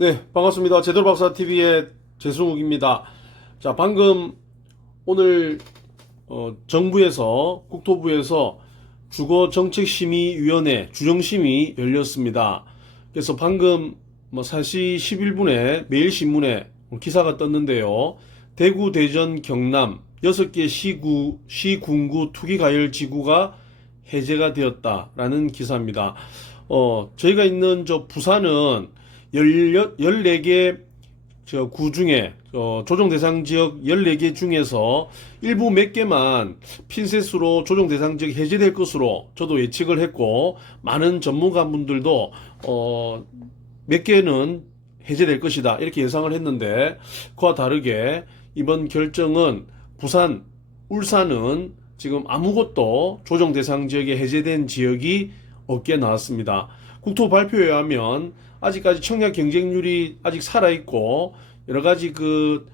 네, 반갑습니다. 제대로박사TV의 재승욱입니다. 자, 방금 오늘 정부에서 국토부에서 주거정책심의위원회 주정심이 열렸습니다. 그래서 방금 4시 11분에 매일신문에 기사가 떴는데요. 대구, 대전, 경남 6개 시군구 투기과열지구가 해제가 되었다라는 기사입니다. 저희가 있는 저 부산은 14개 구 중에 조정 대상 지역 14개 중에서 일부 몇 개만 핀셋으로 조정 대상 지역 해제될 것으로 저도 예측을 했고, 많은 전문가분들도 몇 개는 해제될 것이다 이렇게 예상을 했는데, 그와 다르게 이번 결정은 부산, 울산은 지금 아무것도 조정 대상 지역에 해제된 지역이 없게 나왔습니다. 국토부 발표에 의하면 아직까지 청약 경쟁률이 아직 살아있고, 여러 가지 그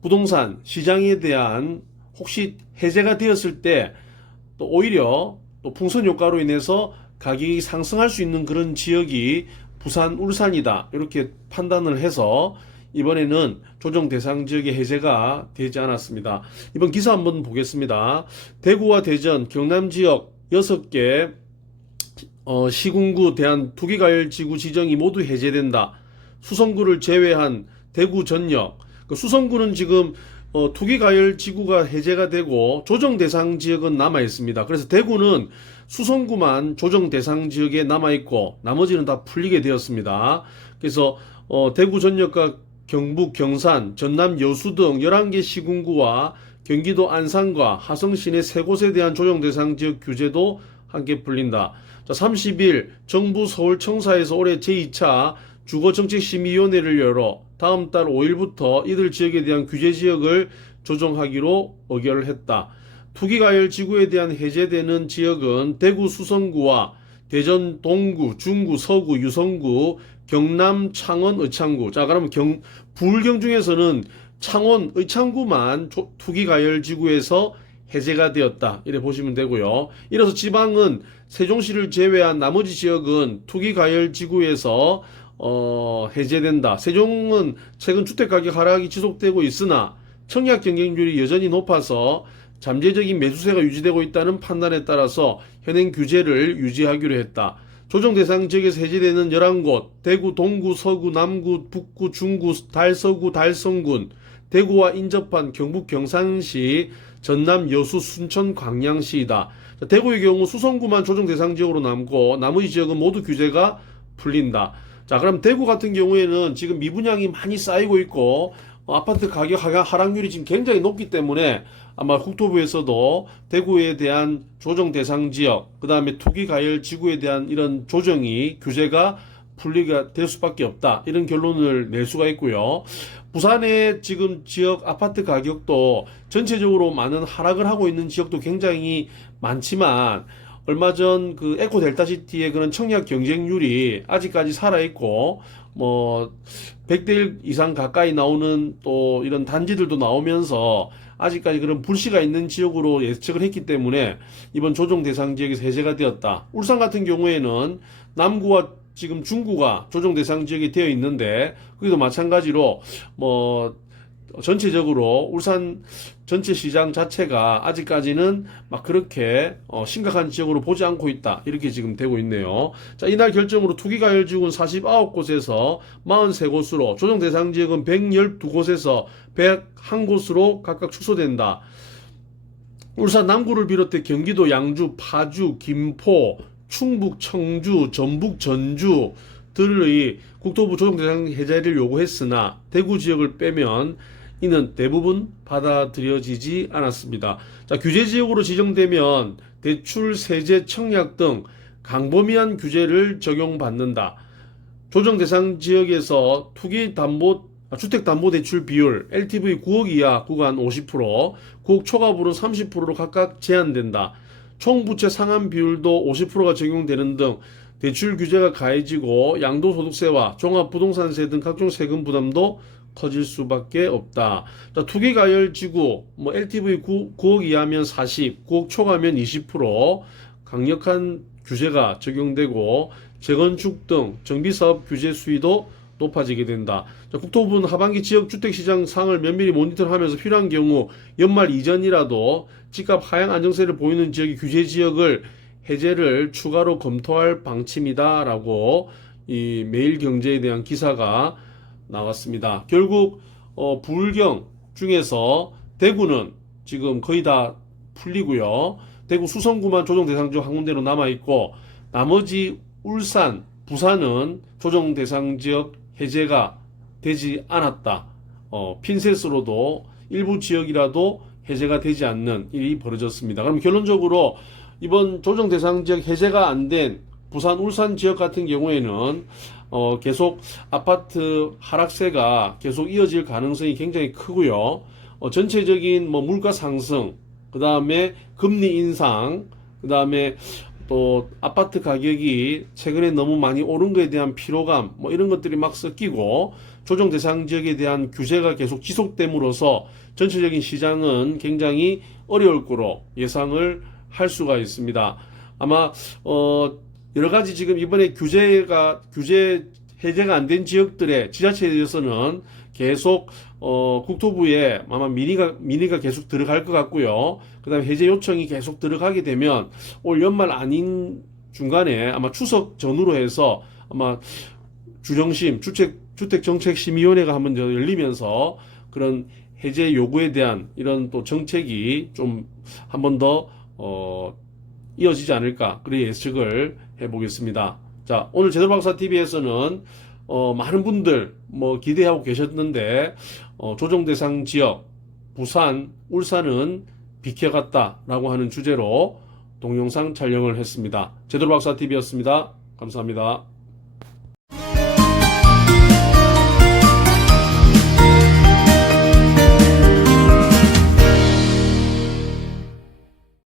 부동산 시장에 대한 혹시 해제가 되었을 때 또 오히려 또 풍선 효과로 인해서 가격이 상승할 수 있는 그런 지역이 부산, 울산이다 이렇게 판단을 해서 이번에는 조정 대상 지역의 해제가 되지 않았습니다. 이번 기사 한번 보겠습니다. 대구와 대전, 경남 지역 6개 시군구 대한 투기과열지구 지정이 모두 해제된다. 수성구를 제외한 대구 전역. 수성구는 지금 투기과열지구가 해제가 되고 조정 대상 지역은 남아 있습니다. 그래서 대구는 수성구만 조정 대상 지역에 남아 있고 나머지는 다 풀리게 되었습니다. 그래서 대구 전역과 경북, 경산, 전남 여수 등 11개 시군구와 경기도 안산과 하성 시내 3곳에 대한 조정 대상 지역 규제도 함께 풀린다. 자, 30일 정부 서울청사에서 올해 제2차 주거정책심의위원회를 열어 다음 달 5일부터 이들 지역에 대한 규제 지역을 조정하기로 의결을 했다. 투기과열 지구에 대한 해제되는 지역은 대구 수성구와 대전 동구, 중구, 서구, 유성구, 경남 창원, 의창구. 자, 그러면 부울경 중에서는 창원, 의창구만 투기과열 지구에서 해제가 되었다 이래 보시면 되고요. 이래서 지방은 세종시를 제외한 나머지 지역은 투기과열지구에서 해제된다. 세종은 최근 주택가격 하락이 지속되고 있으나 청약 경쟁률이 여전히 높아서 잠재적인 매수세가 유지되고 있다는 판단에 따라서 현행 규제를 유지하기로 했다. 조정 대상 지역에서 해제되는 11곳, 대구, 동구, 서구, 남구, 북구, 중구, 달서구, 달성군, 대구와 인접한 경북 경산시, 전남 여수, 순천, 광양시이다. 대구의 경우 수성구만 조정 대상 지역으로 남고 나머지 지역은 모두 규제가 풀린다. 자, 그럼 대구 같은 경우에는 지금 미분양이 많이 쌓이고 있고 아파트 가격 하락률이 지금 굉장히 높기 때문에 아마 국토부에서도 대구에 대한 조정 대상 지역, 그 다음에 투기과열 지구에 대한 이런 조정이 규제가 분리가 될 수밖에 없다 이런 결론을 낼 수가 있고요. 부산의 지금 지역 아파트 가격도 전체적으로 많은 하락을 하고 있는 지역도 굉장히 많지만, 얼마 전 그 에코 델타시티의 그런 청약 경쟁률이 아직까지 살아있고 100대 1 이상 가까이 나오는 또 이런 단지들도 나오면서 아직까지 그런 불씨가 있는 지역으로 예측을 했기 때문에 이번 조정 대상 지역에서 해제가 되었다. 울산 같은 경우에는 남구와 지금 중구가 조정 대상 지역이 되어 있는데 거기도 마찬가지로 전체적으로 울산 전체 시장 자체가 아직까지는 막 그렇게 심각한 지역으로 보지 않고 있다 이렇게 지금 되고 있네요. 자, 이날 결정으로 투기과열지구는 49곳에서 43곳으로, 조정 대상 지역은 112곳에서 101곳으로 각각 축소된다. 울산 남구를 비롯해 경기도 양주, 파주, 김포, 충북, 청주, 전북, 전주 들의 국토부 조정 대상 해제를 요구했으나 대구 지역을 빼면 이는 대부분 받아들여지지 않았습니다. 자, 규제 지역으로 지정되면 대출, 세제, 청약 등 광범위한 규제를 적용받는다. 조정 대상 지역에서 주택담보대출 비율 LTV 9억 이하 구간 50%, 9억 초과부는 30%로 각각 제한된다. 총부채 상환 비율도 50%가 적용되는 등 대출 규제가 가해지고 양도소득세와 종합부동산세 등 각종 세금 부담도 커질 수밖에 없다. 자, 투기과열지구 LTV 9억 이하면 40, 9억 초과면 20% 강력한 규제가 적용되고 재건축 등 정비사업 규제 수위도 높아지게 된다. 자, 국토부는 하반기 지역 주택시장 상을 면밀히 모니터하면서 필요한 경우 연말 이전이라도 집값 하향 안정세를 보이는 지역이 규제 지역을 해제를 추가로 검토할 방침이다라고 이 매일경제에 대한 기사가 나왔습니다. 결국 부울경 중에서 대구는 지금 거의 다 풀리고요. 대구 수성구만 조정 대상 지역 한 군데로 남아 있고 나머지 울산, 부산은 조정 대상 지역 해제가 되지 않았다. 핀셋으로도 일부 지역이라도 해제가 되지 않는 일이 벌어졌습니다. 그럼 결론적으로 이번 조정 대상 지역 해제가 안 된 부산, 울산 지역 같은 경우에는 계속 아파트 하락세가 계속 이어질 가능성이 굉장히 크고요. 전체적인 뭐 물가 상승, 그 다음에 금리 인상, 그 다음에 또 아파트 가격이 최근에 너무 많이 오른 것에 대한 피로감, 뭐 이런 것들이 막 섞이고 조정 대상 지역에 대한 규제가 계속 지속됨으로써 전체적인 시장은 굉장히 어려울 거로 예상을 할 수가 있습니다. 아마 여러 가지 지금 이번에 규제 해제가 안 된 지역들의 지자체에 대해서는 계속 국토부에 아마 민의가 계속 들어갈 것 같고요. 그다음에 해제 요청이 계속 들어가게 되면 올 연말 아닌 중간에 아마 추석 전후로 해서 아마 주정심 주택정책심의위원회가 한번 더 열리면서 그런 해제 요구에 대한 이런 또 정책이 좀 한 번 더 이어지지 않을까 그런 예측을 해보겠습니다. 자, 오늘 제대로박사TV에서는 많은 분들 뭐 기대하고 계셨는데 조정 대상 지역 부산, 울산은 비켜갔다라고 하는 주제로 동영상 촬영을 했습니다. 제대로박사TV였습니다. 감사합니다.